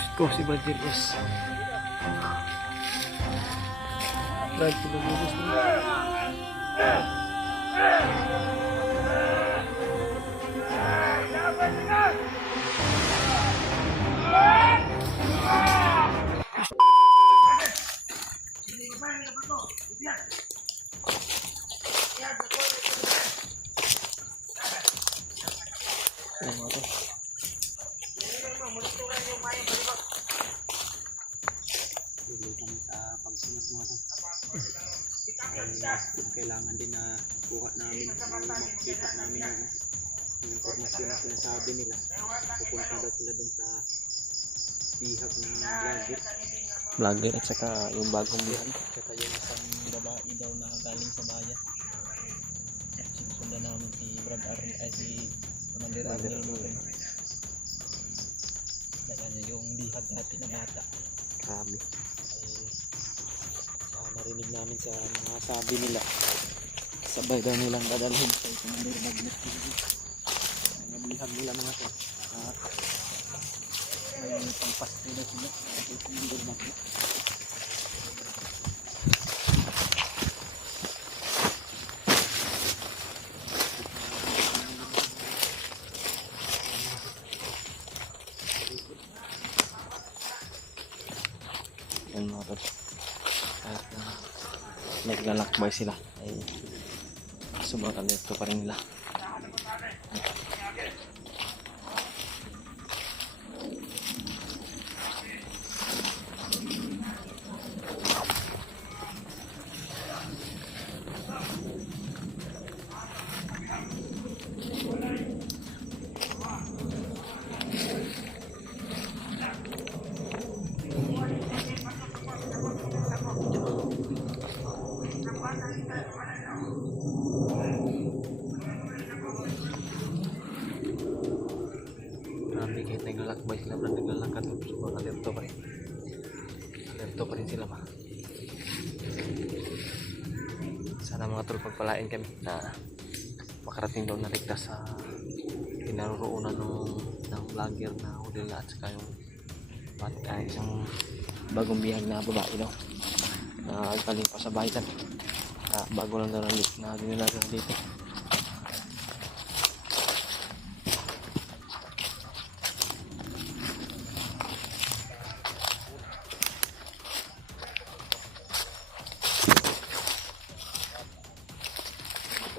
Diyos ko, si Badirias. Brad, pinagubos na. Ayan mga to. Tuloy kami sa pagsunod mga to. Kailangan din na kuha namin, makikita namin yung informasyon na sinasabi nila. Pupunta daw sila dun sa bihag ng vlogger. Vlogger at saka yung bagong bihag. Saka yung isang babae daw na galing sa bayan. Sinusundan namin si Brad Arnold ay si Commander Arnold Morin. Dala niya yung bihag natin na bata. Grabe. Narinig namin sa mga sabi nila, sabay daw nilang dadalhin sa Commander Magnet TV. Ang bihag nila mga to, may pangpasto na sila sa Commander Magnet. Yan mga to. Kahit na naglalakbay sila ay sumakal dito pa rin nila. Grabe, kahit naglalakbay sila, naglalakad, alerto pa rin. Alerto pa rin sila ma. Sana mga tol, pagpalain kami na makarating doon na ligtas sa kinaroroonan ng vlogger na hudila at saka yung isang bagong bihag na babae daw na galing pa sa bahitan. Bago lang daw na dinalagan dito.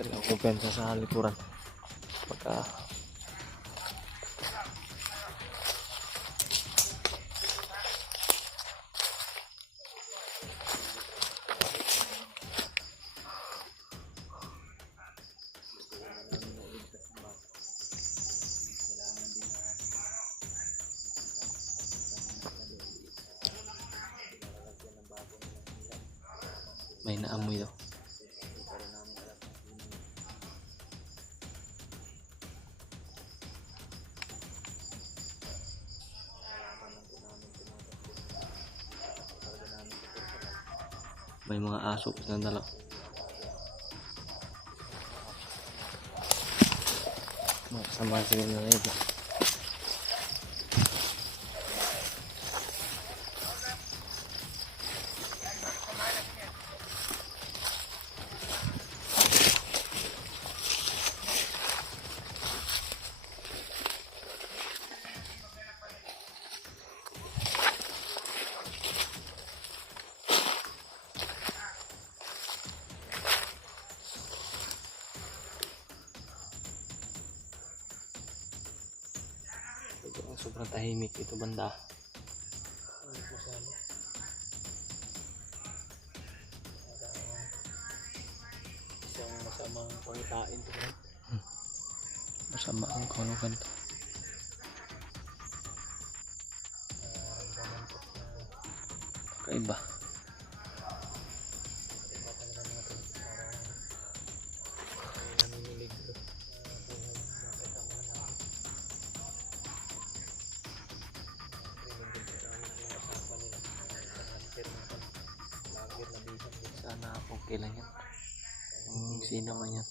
Talagang kumpensa sa likuran pagka may naamoy daw. May mga aso na dala. Makasama sila na ito. Sobrang tahimik ito banda. Isang masamang pangitain ito. Masama ang kanugan to. Kakaiba. Sana okay lang yan. Kung sino man yan.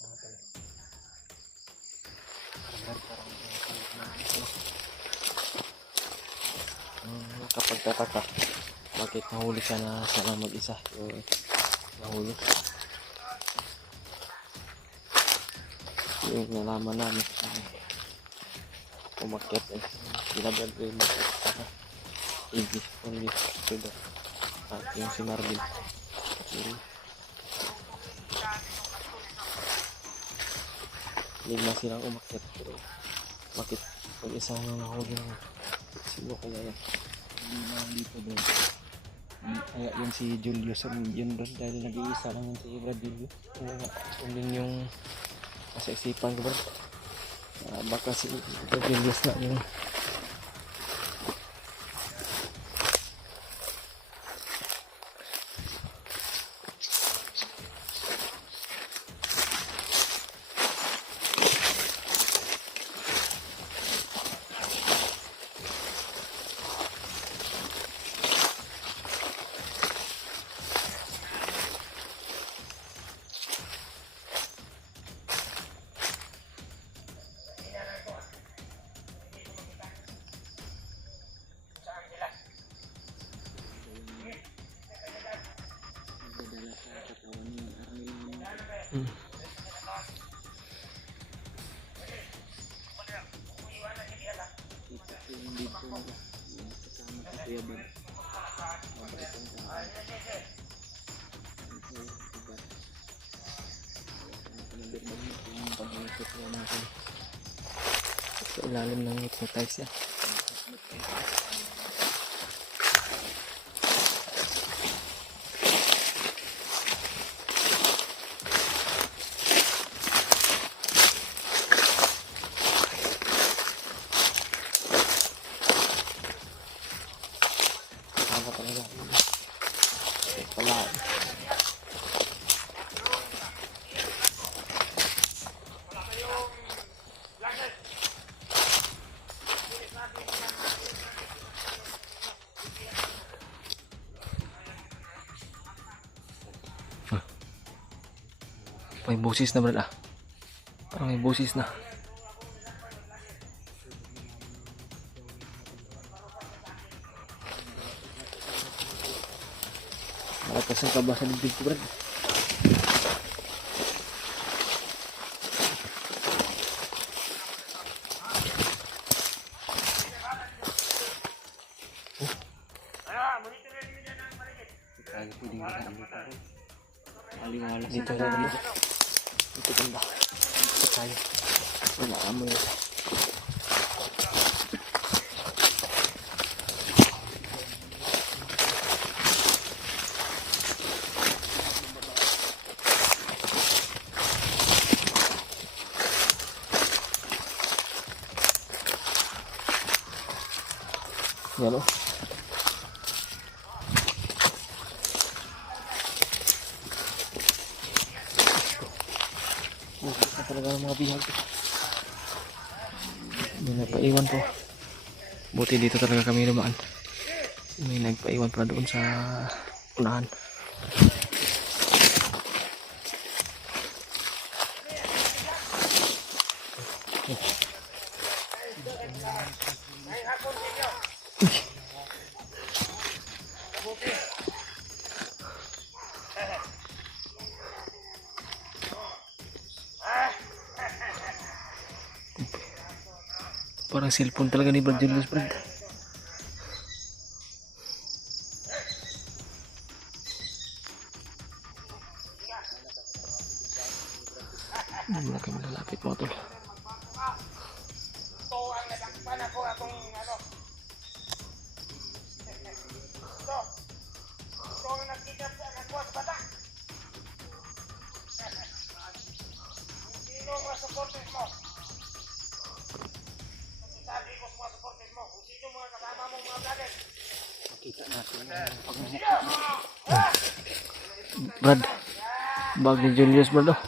Parang nakapagtataka bakit nahuli siya na siya lang mag-isa yung nahuli. Yung nalaman namin umakyat binabad rin para Iggy only sugar at yung si Marvin lima silang umakyat pero bakit pag isang nahuli ng sino kaya yan dito doon. Kaya yun si Julius yun doon dahil nag-iisa lang yun si Bradillo. Yun yung nasa isipan ko ba? Baka si Julius na yun. Nagdadala sa katawan ni Arnel. Kita ko yung dito nila. Yung kasama si Kuya Bad. Mabait ang tao. Ang kaya si Bad. Panabirbang nito yung pag-iisip ko natin. Sa ilalim ng hypnotize yan. Tama talaga. Pala. May busis na brad Parang may busis na. Malakas ang kaba sa dibdib ko brad. Tayo pwedeng makakita rin. Aliwala Dito na brad. Dito banda. Dito tayo. Wala amoy. Yan o. Bukas talaga ng mga bihag. May nagpaiwan po. Buti dito talaga kami lumaan. May nagpaiwan pala doon sa unahan. Parang cellphone talaga ni Brad Julius Brad. Hindi na kami lalapit mga tol. Makita natin ang pagmumukha. Brad, bag ni Julius Brad oh.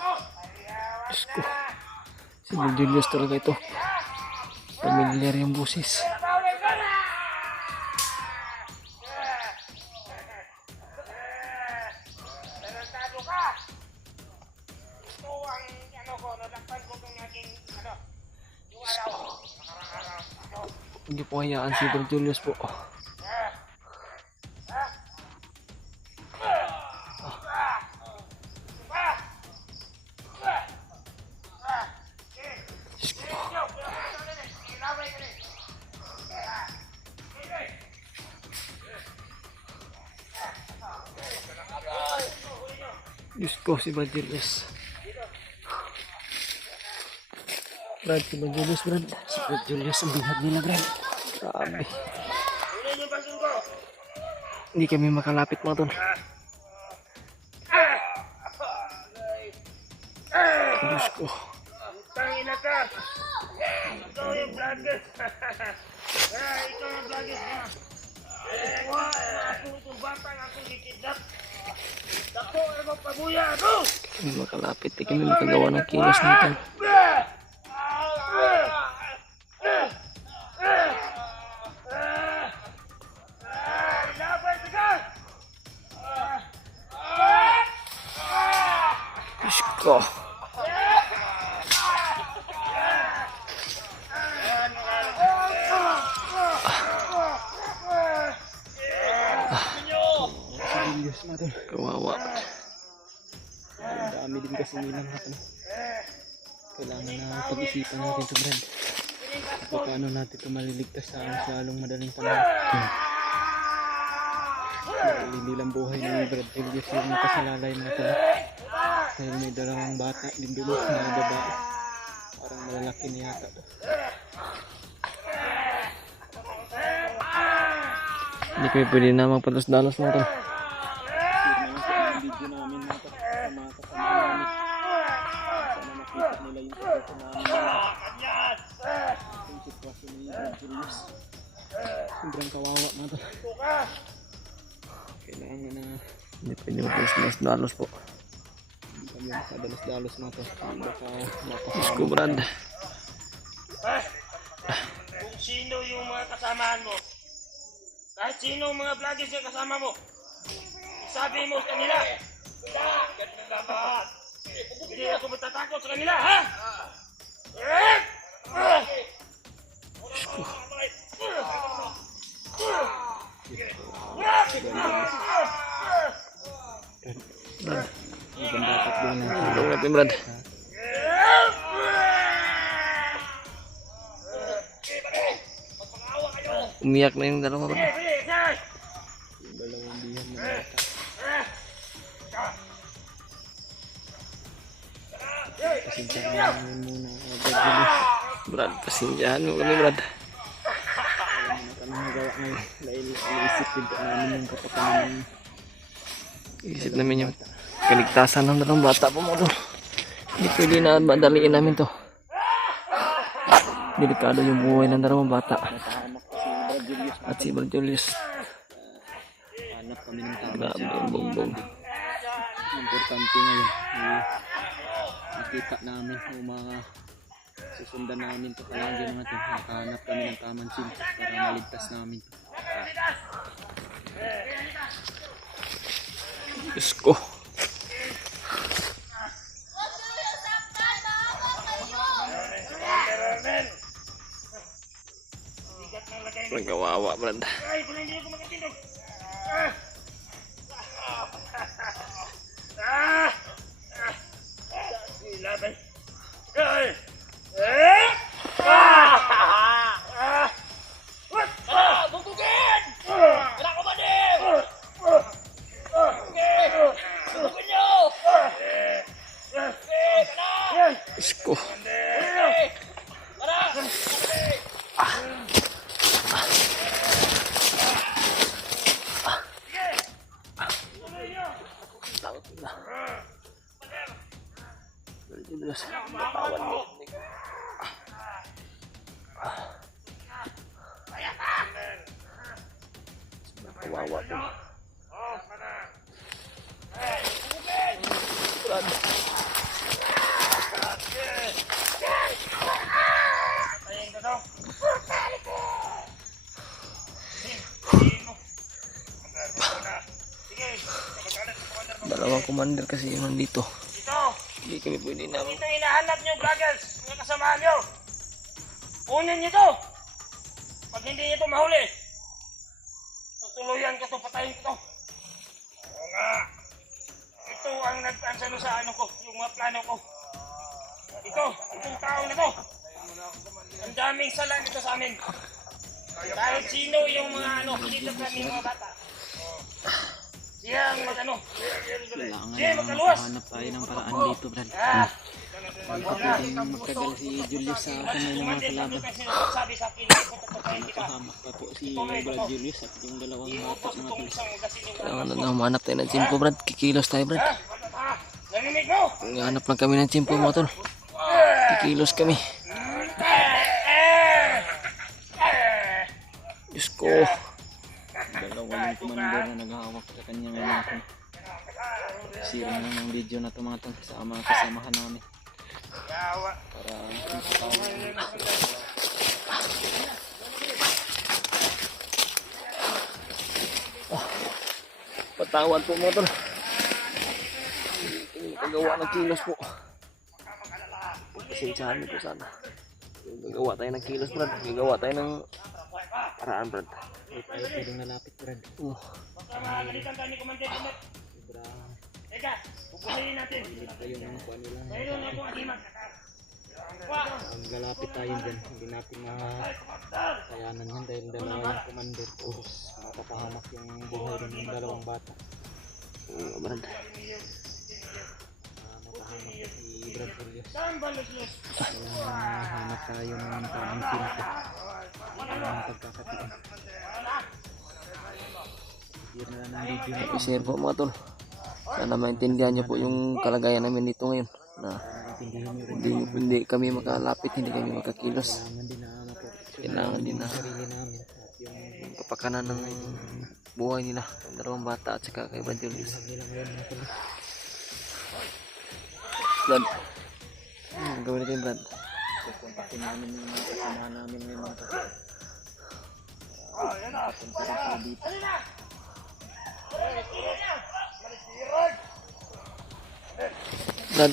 Diyos ko. Si Julius talaga ito. Familiar yung busis. Hindi po hayaan si Brad Julius po. ko si Brad Julius. Brad, si Brad Julius, Brad. Si Brad Julius, ang bihag nila, Brad. Grabe. Hindi kami makalapit mga tol. Diyos ko. Tangina ka! Ikaw yung vlogger! Ikaw yung vlogger na! Ako itong batang akong ikidnap! Ako ay magpabuya ako! Kami makalapit, hindi kami makagawa ng kilos mga tol. Diyos ko. Serious na tol. Kawawa. Ang dami din kasi nila natin. Kailangan na pag-isipan natin ito, Brad. Paano natin ito maliligtas sa lalong madaling panahon. Dahil hindi lang buhay ni Brad Julius yung nakasalalay mga tol. Dahil may dalawang bata din doon na babae. Parang malalaki na yata to. Hindi kami pwede na magpatos-dalos mga tol. Share na lang sa mga video namin mga tol. Sa mga kasama namin. Sana makita nila yung sitwasyon namin. Yung sitwasyon ni Brad Julius. Sobrang kawawa mga tol. Kailangan na Hindi pwede magpatos-dalos po. hindi kami makadalos-dalos mga tol. Baka Diyos ko, mapasama. Brad. Kung sino yung mga kasamahan mo, kahit sino ang mga vloggers na kasama mo, sabi mo sa kanila, hindi ako matatakot sa kanila, ha? Brad. Ibang dapat din na. Tulong natin, Brad. Umiyak na yung dalawa, Brad. Yung dalawang bihan na bata. Pasensyahan namin muna Brad Julius. Brad, pasensyahan mo kami, Brad. Wala na kami magawa ngayon. Dahil naisip din po namin yung kapakanan ng Isip namin yung kaligtasan ng dalawang bata po mo to. Hindi pwede na madaliin namin to. Delikado yung buhay ng dalawang bata. natahamak si Brad Julius. At si Brad Julius. Hanap kami ng tama Grabe siya. yung bongbong. Importante ngayon. Nakita namin yung mga susundan namin to palagi mga to. Nakahanap kami ng tamang sim para maligtas namin to. Diyos ko. Ang kawawa, Brad. Ay, kung hindi ako makatindog. Laban. Ay! Bugugin! Wala ko ba din? Bugugin nyo! Diyos ko. Takot na. Brad Julius, natawan mo. Kawawa po. Brad. Dalawang commander kasi yun nandito. Ito! Hindi kami pwede na. Ito hinahanap nyo, vloggers, mga kasamahan nyo. Kunin nyo to. Pag hindi nyo to mahuli, tutuluyan ko to, patayin ko to. Oo nga. Ito ang nagtansano sa ano ko, yung mga plano ko. Itong tao na to. Ang daming sala nito sa amin. Kahit sino yung mga ano, dito sa aming mga bata. Siyang mag-ano. Kailangan Sige, na magkaluwas. makahanap tayo ng paraan dito, Brad. Hindi pa pwedeng magtagal si Julius sa kamay ng mga kalaban. Sabi sa akin, pututukayin kita. Nakahamak pa po si Brad Julius at yung dalawang bata mga tol. Isang magasin yung Kailangan na humanap tayo ng tsimpo, Brad. Kikilos tayo, Brad. narinig mo? Hanap lang kami ng tsimpo, mga tol. Kikilos kami. Diyos ko. Dalawa yung commander na naghahawak sa kanya ngayon natin. Siring lang ng video na ito mga tol sa mga kasamahan namin. Para Patawad po, mga tol. Paggawa ng kilos po. Pasensyahan niyo po sana. Gagawa tayo ng kilos, Brad. Gagawa tayo ng paraan, Brad. hindi tayo pwedeng nalapit, Brad. Magalitan tayo ni Commander Inot. Sobrang Teka, pupunayin natin. pilit pa yung kuha nila. Mayroon na akong agimat. Ang lalapit tayo dyan, hindi natin makayanan yan dahil dalawa yung commander. Tapos matapahamak yung buhay rin ng dalawang bata. Brad. Matahamak na si Brad Julius. Saan ba Lucius? Kaya hanap tayo ng tamang timpo. Ang pagkakatian. Here na lang ang video na I-share po, mga tol. Sana maintindihan niyo po yung kalagayan namin dito ngayon. Na intindihin nyo rin. hindi kami makalapit, hindi kami makakilos. Kailangan din na maproteksyon Kailangan din na ang sarili namin. At yung kapakanan ng buhay nila. Ang dalawang bata at saka kay Brad Julius. buhay nila ngayon mga tol. Brad. Gawin natin, Brad. Kukontakin namin yung mga kasamahan namin ngayon mga tol. Punta rin sila dito. Brad.